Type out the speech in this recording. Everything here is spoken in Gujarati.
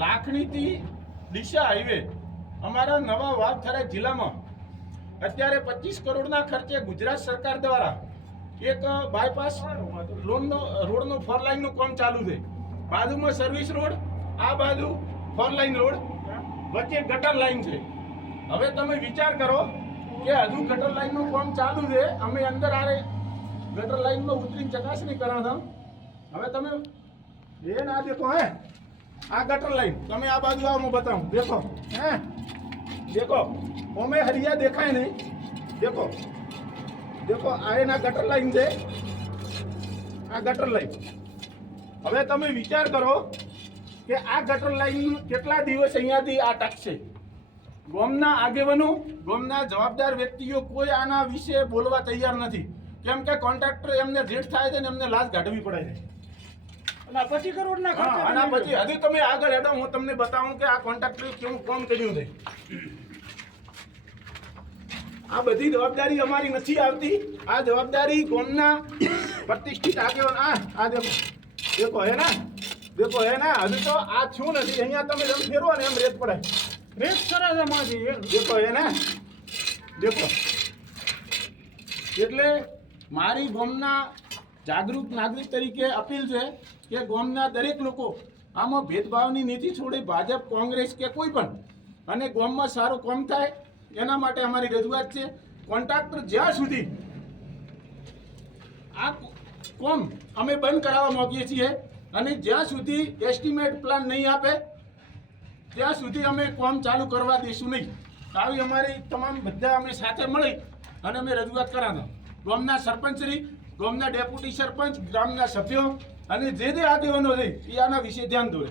લાખણીથી દિશા હાઈવે. અમારા નવા વાવથરા જિલ્લામાં અત્યારે પચીસ કરોડના ખર્ચે ગુજરાત સરકાર દ્વારા એક બાયપાસ લોનનો રોડનો ફોર લાઈનનું કામ ચાલુ છે. બાજુમાં સર્વિસ રોડ, આ બાજુ ફોર લાઈન રોડ, વચ્ચે ગટર લાઈન છે. હવે તમે વિચાર કરો કે હજુ ગટર લાઈનનું કામ ચાલુ છે, અમે અંદર આરે ગટર લાઇનમાં ઉતરીને ચકાસણી કરા હવે તમે એ ના દેખો, હે. આ ગટર લાઈન તમે આ બાજુ આવો હું બતાવું. દેખો. હે? દેખો. ઓમે હરિયા દેખાય નહીં. દેખો. દેખો આ એના ગટર લાઈન છે. આ ગટર લાઈન હવે તમે વિચાર કરો કે આ ગટર લાઈન કેટલા દિવસ અહીંયાથી આ ટકશે? ગોમના આગેવાનો ગોમના જવાબદાર વ્યક્તિઓ કોઈ આના વિશે બોલવા તૈયાર નથી. કેમ કે કોન્ટ્રાક્ટર એમને જેઠ થાય છે ને એમને લાશ કાઢવી પડે છે. પચીસ કરોડ ના હા, આના પછી હજુ તમે આગળ હેડો હું તમને બતાવું કે આ કોન્ટ્રાક્ટરે કેવું કામ કર્યું છે. આ બધી જવાબદારી અમારી નથી આવતી. આ જવાબદારી કોમના પ્રતિષ્ઠિત આગેવાન આ આ દેખો હે ના દેખો હે ના હજુ તો આ છું નથી. અહીંયા તમે ફેરવો ને એમ રેત પડે રેત સરસ એમાંથી એ. દેખો હે ને દેખો. એટલે મારી ગામના જાગૃત નાગરિક તરીકે અપીલ છે કે ગોમના દરેક લોકો આમાં ભેદભાવની નીતિ છોડી, ભાજપ, કોંગ્રેસ કે કોઈ પણ. અને ગોમમાં સારું કોમ થાય, એના માટે અમારી રજૂઆત છે. કોન્ટ્રાક્ટર જ્યાં સુધી આ કોમ અમે બંધ કરાવવા માંગીએ છીએ અને જ્યાં સુધી એસ્ટિમેટ પ્લાન નહીં આપે, ત્યાં સુધી અમે કોમ ચાલુ કરવા દઈશું નહીં. આવી અમારી તમામ બધા અમે સાથે મળી અને અમે રજૂઆત કરાના ગામના સરપંચશ્રી ગામના ડેપ્યુટી સરપંચ, ગ્રામના સભ્યો અને જે જે આગેવાનો છે, એ આના વિશે ધ્યાન દોરે.